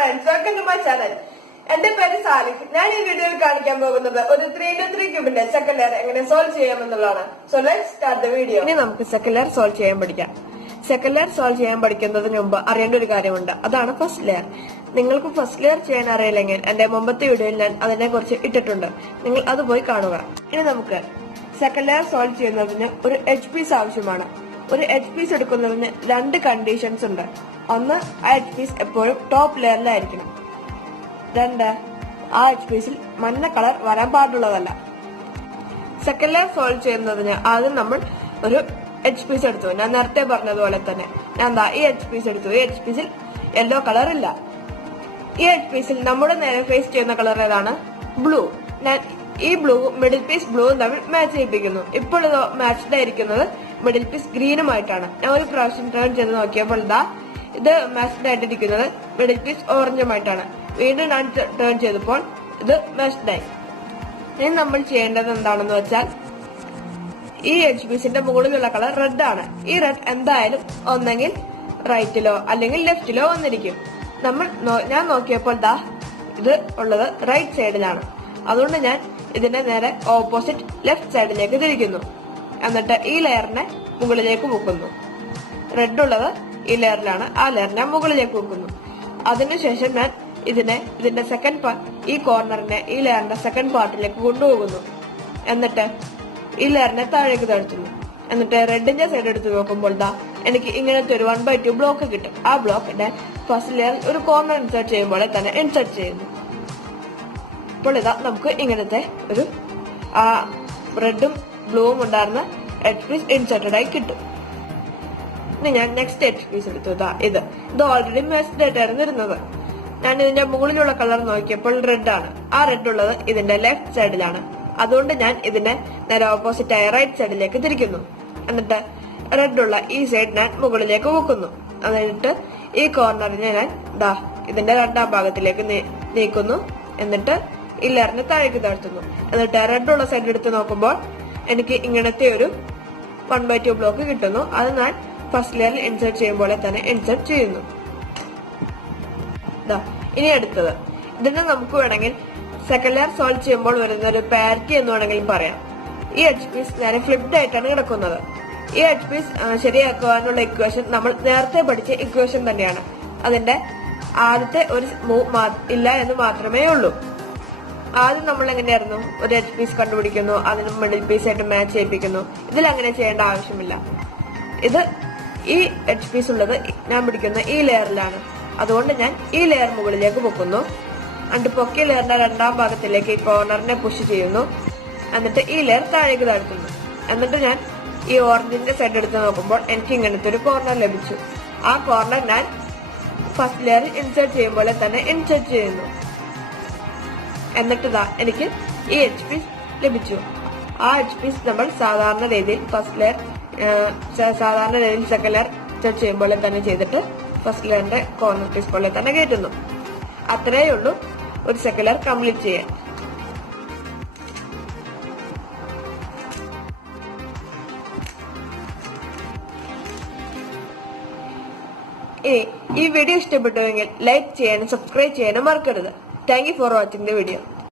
friends, welcome to my channel. എന്റെ പേര് സാലിഫ്. ഞാൻ ഈ വീഡിയോയിൽ കാണിക്കാൻ പോകുന്നത് ഒരു 3x3 ക്യൂബിന്റെ സെക്കൻഡ് ലെയർ എങ്ങനെ സോൾവ് ചെയ്യാമെന്നുള്ളതാണ്. So let's start the video. ഇനി നമുക്ക് സെക്കൻഡ് ലെയർ സോൾവ് ചെയ്യാൻ പഠിക്കാം. സെക്കൻഡ് ലെയർ സോൾവ് ചെയ്യാൻ പഠിക്കുന്നതിന് മുമ്പ് അറിയേണ്ട ഒരു കാര്യമുണ്ട്. അതാണ് ഫസ്റ്റ് ലെയർ. നിങ്ങൾക്ക് ഫസ്റ്റ് ലെയർ ചെയ്യാൻ അറിയില്ലെങ്കിൽ എന്റെ മുമ്പത്തെ വീഡിയോയിൽ ഞാൻ അതിനെ കുറിച്ച് ഇട്ടിട്ടുണ്ട്. നിങ്ങൾ അത് പോയി കാണുക. ഇനി നമുക്ക് സെക്കൻഡ് ലെയർ സോൾവ് ചെയ്യുന്നതിന് ഒരു എഡ്ജ് പീസ് ആവശ്യമാണ്. ഒരു എഡ്ജ് പീസ് എടുക്കുന്നതിന് രണ്ട് കണ്ടീഷൻസ് ഉണ്ട്. ഒന്ന്, ആ എഡ്ജ് പീസ് എപ്പോഴും ടോപ്പ് ലെയറിലായിരിക്കണം. രണ്ട്, ആ എഡ്ജ് പീസിൽ മഞ്ഞ കളർ വരാൻ പാടുള്ളതല്ല. സെക്കൻഡ് ലെയർ സോൾവ് ചെയ്യുന്നതിന് ആദ്യം നമ്മൾ ഒരു എഡ്ജ് പീസ് എടുത്തു. ഞാൻ നേരത്തെ പറഞ്ഞതുപോലെ തന്നെ ഞാൻ ഈ എഡ്ജ് പീസ് എടുത്തു. ഈ എഡ്ജ് പീസിൽ യെല്ലോ കളർ ഇല്ല. ഈ എഡ്ജ് പീസിൽ നമ്മുടെ നേരെ ഫേസ് ചെയ്യുന്ന കളർ ഏതാണ്? ബ്ലൂ. ഞാൻ ഈ ബ്ലൂ മിഡിൽ പീസ് ബ്ലൂവും തമ്മിൽ മാച്ച് ചെയ്യിപ്പിക്കുന്നു. ഇപ്പോൾ ഇത് മാച്ച്ഡ് ആയിരിക്കുന്നത് മിഡിൽ പീസ് ഗ്രീനുമായിട്ടാണ്. ഞാൻ ഒരു പ്രാവശ്യം ടേൺ ചെയ്ത് നോക്കിയപ്പോൾ ഇത് മാച്ച്ഡ് ആയിട്ടിരിക്കുന്നത് മിഡിൽ പീസ് ഓറഞ്ചുമായിട്ടാണ്. വീണ്ടും ഞാൻ ടേൺ ചെയ്തപ്പോൾ ഇത് മാച്ച്ഡ് ആയി. ഇനി നമ്മൾ ചെയ്യേണ്ടത് എന്താണെന്ന് വെച്ചാൽ ഈ എഡ്ജ് പീസിന്റെ മുകളിലുള്ള കളർ റെഡ് ആണ്. ഈ റെഡ് എന്തായാലും ഒന്നെങ്കിൽ റൈറ്റിലോ അല്ലെങ്കിൽ ലെഫ്റ്റിലോ വന്നിരിക്കും. ഞാൻ നോക്കിയപ്പോൾ ഇത് ഉള്ളത് റൈറ്റ് സൈഡിലാണ്. അതുകൊണ്ട് ഞാൻ ഇതിനെ നേരെ ഓപ്പോസിറ്റ് ലെഫ്റ്റ് സൈഡിലേക്ക് തിരിക്കുന്നു. എന്നിട്ട് ഈ ലെയറിനെ മുകളിലേക്ക് വെക്കുന്നു. റെഡ് ഉള്ളത് ഈ ലെയറിലാണ്. ആ ലെയറിനെ മുകളിലേക്ക് വെക്കുന്നു. അതിനുശേഷം ഞാൻ ഇതിന്റെ സെക്കൻഡ് പാർട്ട്, ഈ കോർണറിനെ ഈ ലെയറിന്റെ സെക്കൻഡ് പാർട്ടിലേക്ക് കൊണ്ടുപോകുന്നു. എന്നിട്ട് ഈ ലെയറിനെ താഴേക്ക് താഴ്ത്തുന്നു. എന്നിട്ട് റെഡിന്റെ സൈഡ് എടുത്ത് നോക്കുമ്പോൾ എനിക്ക് ഇങ്ങനത്തെ ഒരു 1/2 ബ്ലോക്ക് കിട്ടും. ആ ബ്ലോക്കിന്റെ ഫസ്റ്റ് ലെയർ ഒരു കോർണർ ഇൻസേർട്ട് ചെയ്യുമ്പോൾ തന്നെ ഇൻസേർട്ട് ചെയ്യുന്നു. ഇപ്പോൾ നമുക്ക് ഇങ്ങനത്തെ ഒരു റെഡും ബ്ലൂവും ഉണ്ടായിരുന്ന എഡ്ജ് പീസ് ഇൻസേർട്ടഡ് ആയി കിട്ടും. ഇനി ഞാൻ നെക്സ്റ്റ് എഡ്ജ് പീസ് എടുത്തു. ഇത് ഓൾറെഡി മാച്ച്ഡ് ആയിട്ടായിരുന്നു ഇരുന്നത്. ഞാൻ ഇതിന്റെ മുകളിലുള്ള കളർ നോക്കിയപ്പോൾ റെഡ് ആണ്. ആ റെഡ് ഉള്ളത് ഇതിന്റെ ലെഫ്റ്റ് സൈഡിലാണ്. അതുകൊണ്ട് ഞാൻ ഇതിനെ നേരെ ഓപ്പോസിറ്റ് ആയ റൈറ്റ് സൈഡിലേക്ക് തിരിക്കുന്നു. എന്നിട്ട് റെഡ് ഉള്ള ഈ സൈഡ് ഞാൻ മുകളിലേക്ക് വെക്കുന്നു. എന്നിട്ട് ഈ കോർണറിനെ ഞാൻ ഇതിന്റെ രണ്ടാം ഭാഗത്തിലേക്ക് നീക്കുന്നു. എന്നിട്ട് ഈ ലെയറിനെ താഴേക്ക് താഴ്ത്തുന്നു. എന്നിട്ട് റെഡ് ഉള്ള സൈഡ് എടുത്ത് നോക്കുമ്പോൾ എനിക്ക് ഇങ്ങനത്തെ ഒരു 1/2 ബ്ലോക്ക് കിട്ടുന്നു. അത് ഞാൻ ഫസ്റ്റ് ലെയറിൽ ഇൻസേർട്ട് ചെയ്യുമ്പോൾ തന്നെ ഇൻസേർട്ട് ചെയ്യുന്നു. ഇനി അടുത്തത്, ഇതിന് നമുക്ക് വേണമെങ്കിൽ സെക്കൻഡ് ലെയർ സോൾവ് ചെയ്യുമ്പോൾ വരുന്ന ഒരു പാരിറ്റി എന്ന് വേണമെങ്കിലും പറയാം. ഈ എഡ്ജ് പീസ് നേരെ ഫ്ലിപ്ഡ് ആയിട്ടാണ് കിടക്കുന്നത്. ഈ എഡ്ജ് പീസ് ശരിയാക്കുവാനുള്ള ഇക്വേഷൻ നമ്മൾ നേരത്തെ പഠിച്ച ഇക്വേഷൻ തന്നെയാണ്. അതിന്റെ ആദ്യത്തെ ഒരു മൂവ് ഇല്ല എന്ന് മാത്രമേ ഉള്ളൂ. ആദ്യം നമ്മൾ എങ്ങനെയായിരുന്നു ഒരു എഡ്ജ് പീസ് കണ്ടുപിടിക്കുന്നു, അതിന് മിഡിൽ പീസ് ആയിട്ട് മാച്ച് ചെയ്യിപ്പിക്കുന്നു. ഇതിൽ അങ്ങനെ ചെയ്യേണ്ട ആവശ്യമില്ല. ഈ എഡ്ജ് പീസ് ഉള്ളത് ഞാൻ പിടിക്കുന്ന ഈ ലെയറിലാണ്. അതുകൊണ്ട് ഞാൻ ഈ ലെയർ മുകളിലേക്ക് പൊക്കുന്നു. എന്നിട്ട് പൊക്കിയ ലെയറിന്റെ രണ്ടാം ഭാഗത്തിലേക്ക് ഈ കോർണറിനെ പുഷ് ചെയ്യുന്നു. എന്നിട്ട് ഈ ലെയർ താഴേക്ക് താഴ്ത്തുന്നു. എന്നിട്ട് ഞാൻ ഈ ഓറഞ്ചിന്റെ സൈഡ് എടുത്ത് നോക്കുമ്പോൾ എനിക്ക് ഇങ്ങനത്തെ ഒരു കോർണർ ലഭിച്ചു. ആ കോർണർ ഞാൻ ഫസ്റ്റ് ലെയർ ഇൻസേർട്ട് ചെയ്യുമ്പോൾ തന്നെ ഇൻസേർട്ട് ചെയ്യുന്നു. എന്നിട്ട് എനിക്ക് ഈ എഡ്ജ് പീസ് ലഭിച്ചു. ആ എഡ്ജ് പീസ് നമ്മൾ സാധാരണ രീതിയിൽ സെക്കൻഡ് ലെയർ ഇൻസേർട്ട് ചെയ്യുമ്പോൾ തന്നെ ചെയ്തിട്ട് ഫസ്റ്റ് ലെയറിന്റെ കോർണർ പീസ് പോലെ തന്നെ കയറ്റുന്നു. അത്രയേ ഉള്ളൂ ഒരു സെക്കൻഡ് ലെയർ കംപ്ലീറ്റ് ചെയ്യാൻ. ഈ വീഡിയോ ഇഷ്ടപ്പെട്ടുവെങ്കിൽ ലൈക്ക് ചെയ്യാനും സബ്സ്ക്രൈബ് ചെയ്യാനും മറക്കരുത്. Thank you for watching the video.